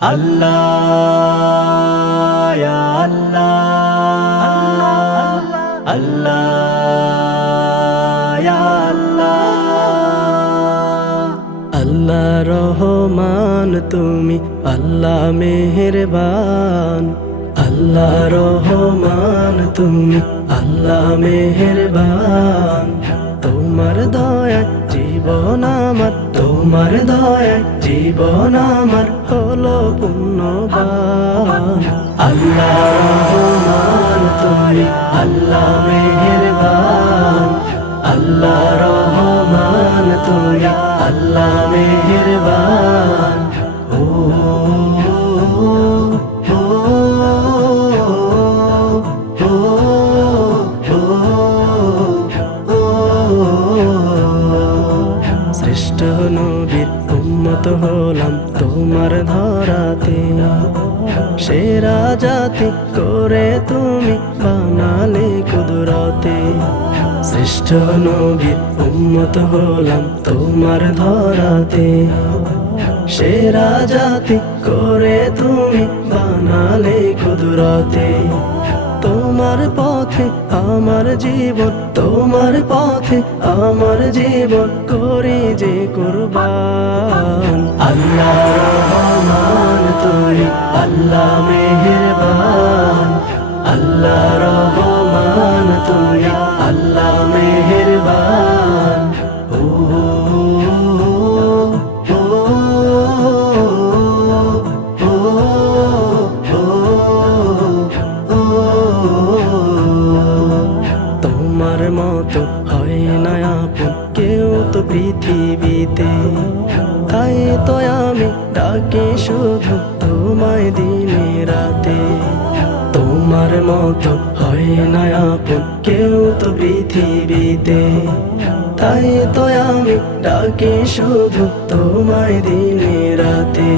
আল্লাহ ইয়া আল্লাহ আল্লাহ ইয়া আল্লাহ। আল্লাহ রহমান তুমি, আল্লাহ মেহেরবান। আল্লাহ রহমান তুমি, আল্লাহ মেহেরবান। তোমার দয়া জীবন আমার, তোমার দয়া জীবন আমার হলো পুণ্যবান। আল্লাহ রহমান তুমি, আল্লাহ মেহেরবান। আল্লাহ রহমান তুমি, আল্লাহ মেহেরবান। ও শ্রেষ্ঠ নবীর উম্মত হলাম তোমার ধরাতে, সেরা জাতি করে তুমি বানালে কুদরতে। শ্রেষ্ঠ নবীর উম্মত হলাম তোমার ধরাতে, সেরা জাতি করে তুমি বানালে কুদরতে। তোমার পথে আমার জীবন, তোমার পথে আমার জীবন করি যে কুরবান। আল্লাহ রহমান তুমি, আল্লাহ মেহেরবান। আল্লাহ রহমান তুমি, আল্লাহ মেহেরবান। ও তোমার মতো হয় না আপন কেউ তো পৃথিবীতে, তাই তো আমি ডাকি শুধু তোমায় দিনে রাতে। তোমার মতো হয় না আপন কেউ তো পৃথিবীতে, তাই তো আমি ডাকি শুধু তোমায় দিনে রাতে।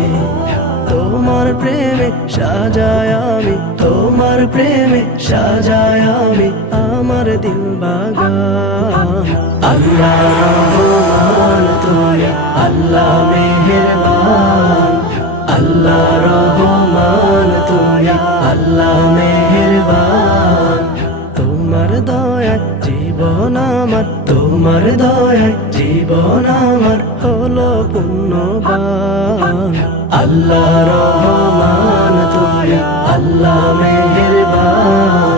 তোমার প্রেমে সাজায় আমি, তোমার প্রেমে সাজায় আমি আমার দিল বাগান। আল্লাহ রহমান তুমি, আল্লাহ মেহেরবান। আল্লাহ রহমান তুমি, আল্লাহ মেহেরবান। তোমার দয়া জীবন আমার, তোমার দয়া জীবন আমার হলো পুণ্যবান। আল্লাহ রহমান তুমি, আল্লাহ মেহেরবান।